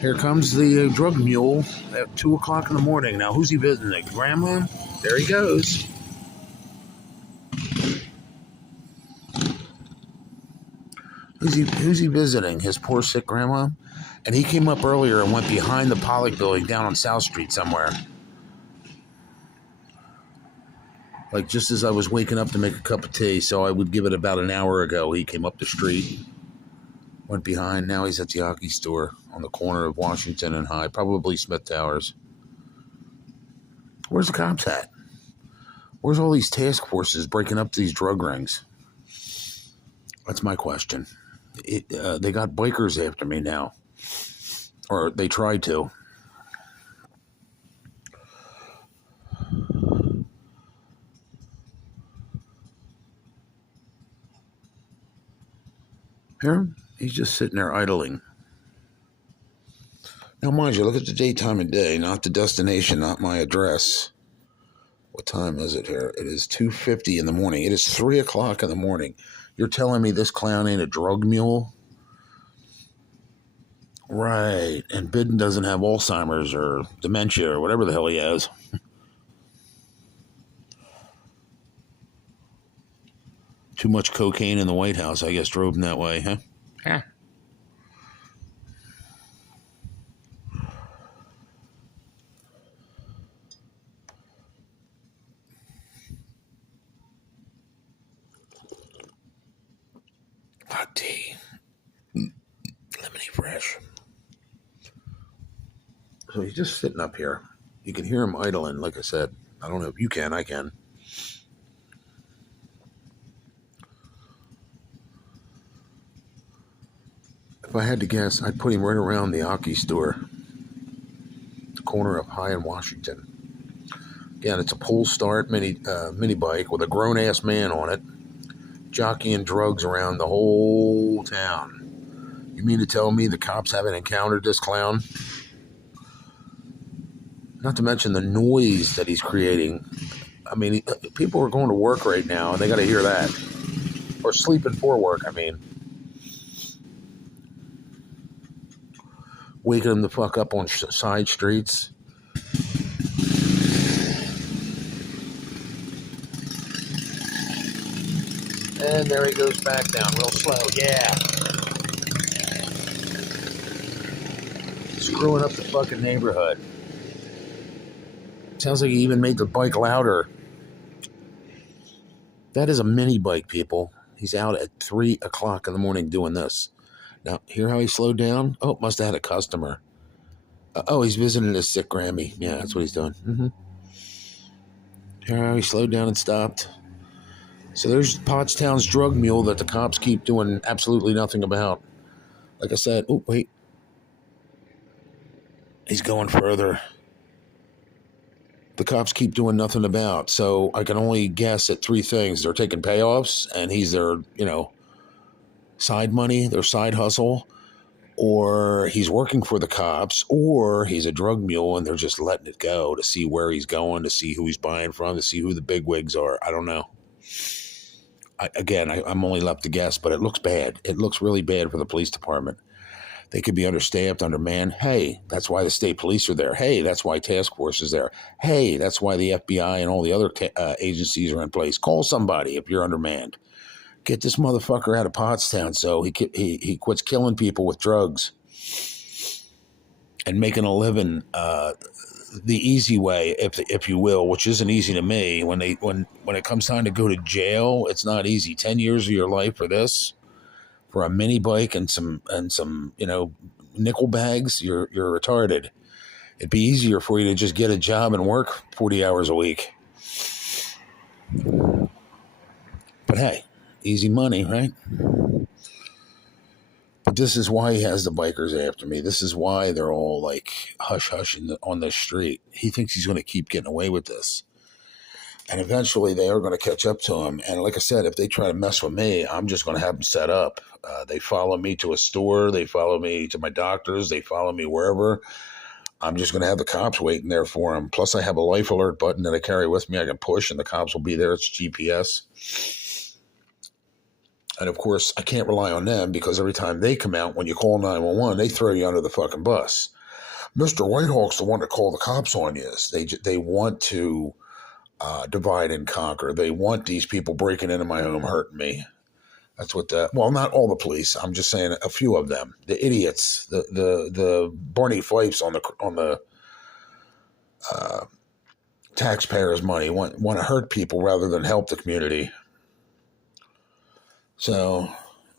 Here comes the drug mule at 2 o'clock in the morning. Now, who's he visiting? Grandma? There he goes. Who's he visiting? His poor sick grandma? And he came up earlier and went behind the Pollock building down on South Street somewhere. Like just as I was waking up to make a cup of tea, so I would give it about an hour ago, he came up the street, went behind. Now he's at the hockey store on the corner of Washington and High, probably Smith Towers. Where's the cops at? Where's all these task forces breaking up these drug rings? That's my question. They got bikers after me now. Or they tried to. Here, he's just sitting there idling. Now, mind you, look at the date, time, and day, not the destination, not my address. What time is it here? It is 2:50 in the morning. It is 3 o'clock in the morning. You're telling me this clown ain't a drug mule? Right. And Biden doesn't have Alzheimer's or dementia or whatever the hell he has. Too much cocaine in the White House, I guess, drove him that way, huh? Yeah. Hot tea. Lemony fresh. So he's just sitting up here. You can hear him idling, like I said. I don't know if you can, I can. If I had to guess, I'd put him right around the hockey store. The corner of High and Washington. Again, it's a pull start mini bike with a grown-ass man on it. Jockeying drugs around the whole town. You mean to tell me the cops haven't encountered this clown? Not to mention the noise that he's creating. I mean, people are going to work right now, and they got to hear that. Or sleeping for work, I mean. Waking them the fuck up on side streets. And there he goes back down real slow. Yeah. Screwing up the fucking neighborhood. Sounds like he even made the bike louder. That is a mini bike, people. He's out at 3 o'clock in the morning doing this. Now, hear how he slowed down? Oh, must have had a customer. Oh, he's visiting his sick Grammy. Yeah, that's what he's doing. Mm-hmm. Hear how he slowed down and stopped? So there's Pottstown's drug mule that the cops keep doing absolutely nothing about. Like I said, oh, wait. He's going further. The cops keep doing nothing about. So I can only guess at three things. They're taking payoffs, and he's their, side money, their side hustle, or he's working for the cops, or he's a drug mule, and they're just letting it go to see where he's going, to see who he's buying from, to see who the big wigs are. I don't know. I'm only left to guess, but it looks bad. It looks really bad for the police department. They could be understaffed, undermanned. Hey, that's why the state police are there. Hey, that's why task force is there. Hey, that's why the FBI and all the other agencies are in place. Call somebody if you're undermanned. Get this motherfucker out of Pottstown so he quits killing people with drugs and making a living the easy way, if you will, which isn't easy to me. When it comes time to go to jail, it's not easy. 10 years of your life for this, for a mini bike and some nickel bags, you're retarded. It'd be easier for you to just get a job and work 40 hours a week. But hey, easy money, right? But this is why he has the bikers after me. This is why they're all like hush-hush on the street. He thinks he's going to keep getting away with this. And eventually they are going to catch up to him. And like I said, if they try to mess with me, I'm just going to have them set up. They follow me to a store. They follow me to my doctor's. They follow me wherever. I'm just going to have the cops waiting there for them. Plus, I have a life alert button that I carry with me. I can push, and the cops will be there. It's GPS. And of course, I can't rely on them because every time they come out, when you call 911, they throw you under the fucking bus. Mr. Whitehawk's the one to call the cops on you. They want to divide and conquer. They want these people breaking into my home, hurting me. That's what well, not all the police. I'm just saying a few of them. The idiots, the Barney Fifes on the uh, taxpayers' money want to hurt people rather than help the community. So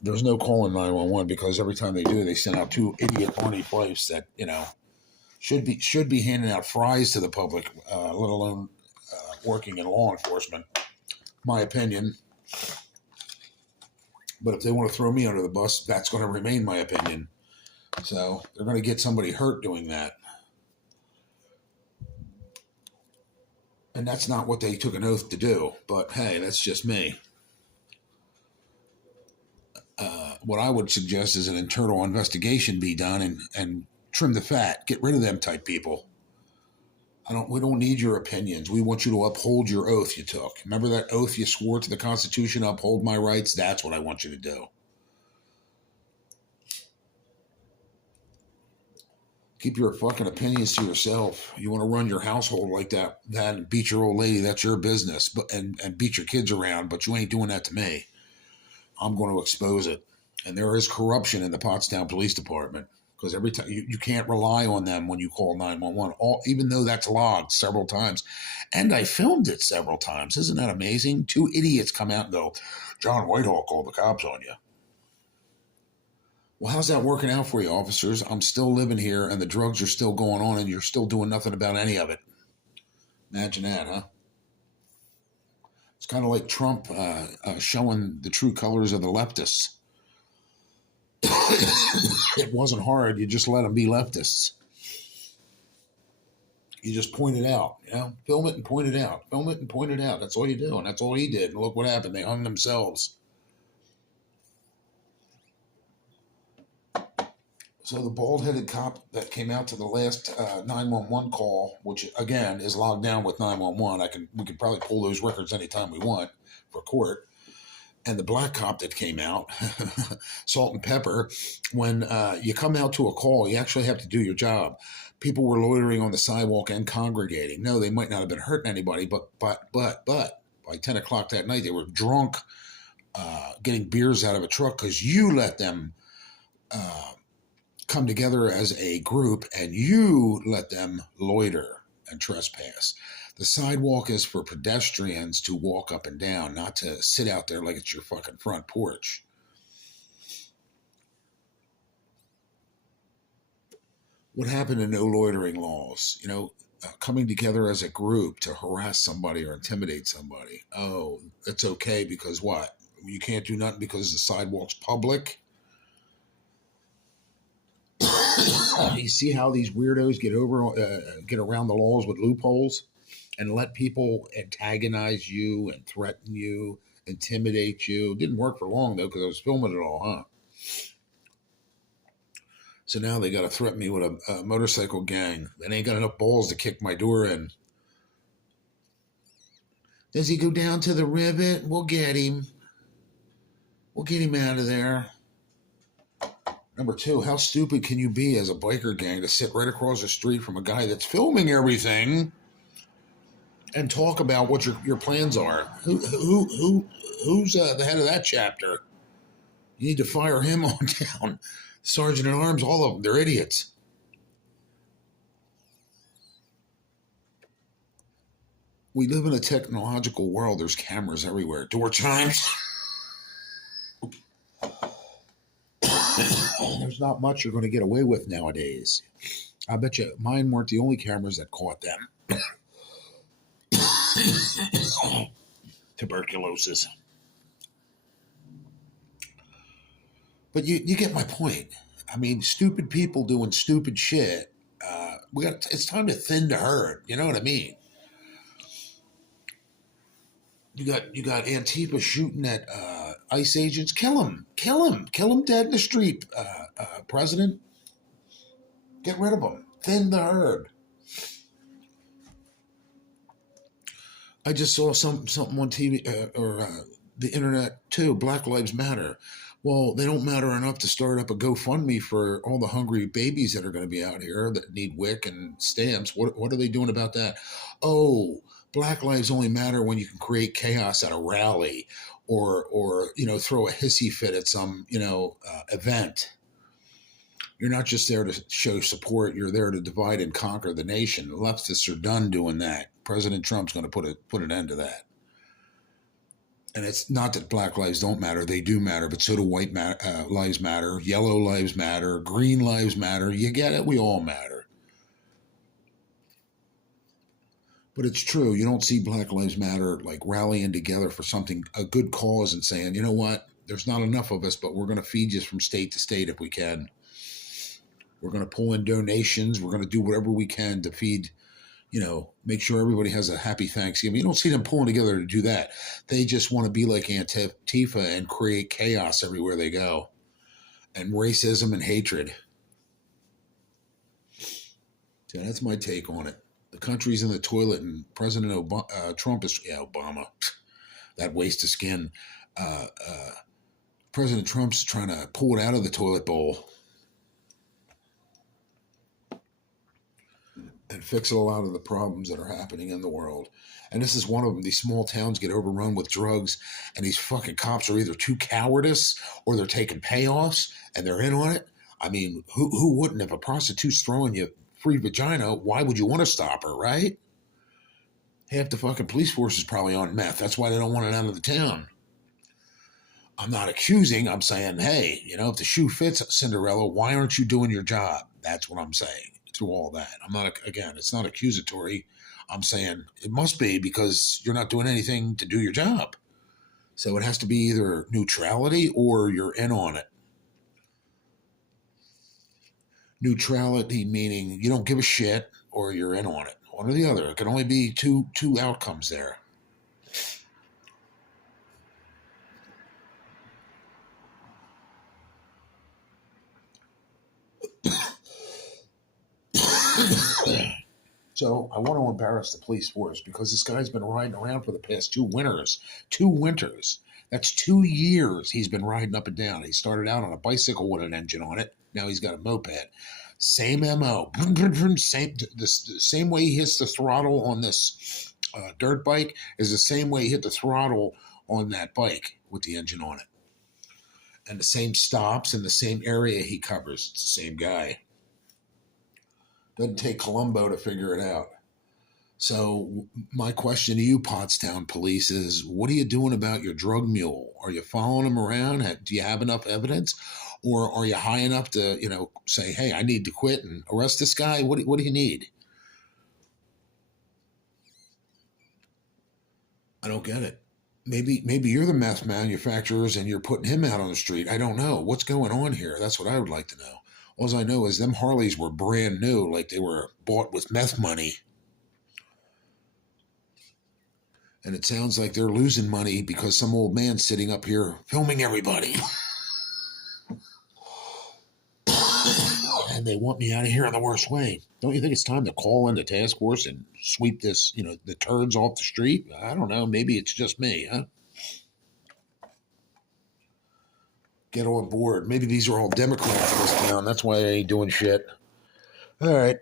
there's no calling 911 because every time they do, they send out two idiot Barney Fifes that should be handing out fries to the public, let alone working in law enforcement. My opinion. But if they want to throw me under the bus, that's going to remain my opinion. So they're going to get somebody hurt doing that. And that's not what they took an oath to do. But hey, that's just me. What I would suggest is an internal investigation be done and trim the fat. Get rid of them type people. We don't need your opinions. We want you to uphold your oath you took. Remember that oath you swore to the Constitution, uphold my rights? That's what I want you to do. Keep your fucking opinions to yourself. You want to run your household like that and beat your old lady, that's your business. And beat your kids around, but you ain't doing that to me. I'm going to expose it. And there is corruption in the Pottstown Police Department. Because every time you can't rely on them when you call 911, even though that's logged several times. And I filmed it several times. Isn't that amazing? Two idiots come out and go, John Whitehawk called the cops on you. Well, how's that working out for you, officers? I'm still living here and the drugs are still going on and you're still doing nothing about any of it. Imagine that, huh? It's kind of like Trump showing the true colors of the leftists. It wasn't hard. You just let them be leftists. You just point it out, film it and point it out. Film it and point it out. That's all you do. And that's all he did. And look what happened. They hung themselves. So the bald-headed cop that came out to the last 911 call, which again is logged down with 911, we can probably pull those records anytime we want for court. And the black cop that came out, salt and pepper, when you come out to a call, you actually have to do your job. People were loitering on the sidewalk and congregating. No, they might not have been hurting anybody, but by 10 o'clock that night, they were drunk, getting beers out of a truck because you let them come together as a group and you let them loiter and trespass. The sidewalk is for pedestrians to walk up and down, not to sit out there like it's your fucking front porch. What happened to no loitering laws? Coming together as a group to harass somebody or intimidate somebody. Oh, it's okay because what? You can't do nothing because the sidewalk's public? You see how these weirdos get around the laws with loopholes? And let people antagonize you and threaten you, intimidate you. It didn't work for long, though, because I was filming it all, huh? So now they got to threaten me with a motorcycle gang. They ain't got enough balls to kick my door in. Does he go down to the rivet? We'll get him. We'll get him out of there. Number two, how stupid can you be as a biker gang to sit right across the street from a guy that's filming everything and talk about what your plans are? Who's the head of that chapter? You need to fire him on down. Sergeant at Arms, all of them, they're idiots. We live in a technological world. There's cameras everywhere. Door chimes. There's not much you're going to get away with nowadays. I bet you mine weren't the only cameras that caught them. Tuberculosis. But you get my point. I mean, stupid people doing stupid shit. It's time to thin the herd. You know what I mean? You got Antifa shooting at ICE agents. Kill them dead in the street. President, get rid of them. Thin the herd. I just saw something on TV or the internet too. Black Lives Matter. Well, they don't matter enough to start up a GoFundMe for all the hungry babies that are going to be out here that need WIC and stamps. What are they doing about that? Oh, Black Lives only matter when you can create chaos at a rally, or throw a hissy fit at some event. You're not just there to show support. You're there to divide and conquer the nation. The leftists are done doing that. President Trump's going to put an end to that. And it's not that Black lives don't matter. They do matter, but so do white lives matter, yellow lives matter, green lives matter. You get it? We all matter. But it's true. You don't see Black Lives Matter like rallying together for something, a good cause, and saying, you know what? There's not enough of us, but we're going to feed you from state to state if we can. We're going to pull in donations. We're going to do whatever we can to feed, make sure everybody has a happy Thanksgiving. You don't see them pulling together to do that. They just want to be like Antifa and create chaos everywhere they go, and racism and hatred. So that's my take on it. The country's in the toilet, and President Trump is, Obama, that waste of skin. President Trump's trying to pull it out of the toilet bowl and fix a lot of the problems that are happening in the world. And this is one of them. These small towns get overrun with drugs, and these fucking cops are either too cowardice or they're taking payoffs and they're in on it. I mean, who wouldn't? If a prostitute's throwing you free vagina, why would you want to stop her, right? Half the fucking police force is probably on meth. That's why they don't want it out of the town. I'm not accusing. I'm saying, hey, if the shoe fits, Cinderella, why aren't you doing your job? That's what I'm saying through all that. I'm not, again, it's not accusatory. I'm saying it must be because you're not doing anything to do your job. So it has to be either neutrality or you're in on it. Neutrality meaning you don't give a shit or you're in on it. One or the other. It can only be two outcomes there. So I want to embarrass the police force because this guy's been riding around for the past 2 winters. 2 winters. That's 2 years he's been riding up and down. He started out on a bicycle with an engine on it. Now he's got a moped. Same MO. The same way he hits the throttle on this dirt bike is the same way he hit the throttle on that bike with the engine on it. And the same stops in the same area he covers. It's the same guy. Doesn't take Columbo to figure it out. So my question to you, Pottstown police, is what are you doing about your drug mule? Are you following him around? Do you have enough evidence? Or are you high enough to, say, hey, I need to quit and arrest this guy? What do you need? I don't get it. Maybe you're the meth manufacturers and you're putting him out on the street. I don't know. What's going on here? That's what I would like to know. All I know is them Harleys were brand new, like they were bought with meth money. And it sounds like they're losing money because some old man's sitting up here filming everybody. And they want me out of here in the worst way. Don't you think it's time to call in the task force and sweep this, the turds off the street? I don't know. Maybe it's just me, huh? Get on board. Maybe these are all Democrats in this town. That's why they ain't doing shit. All right.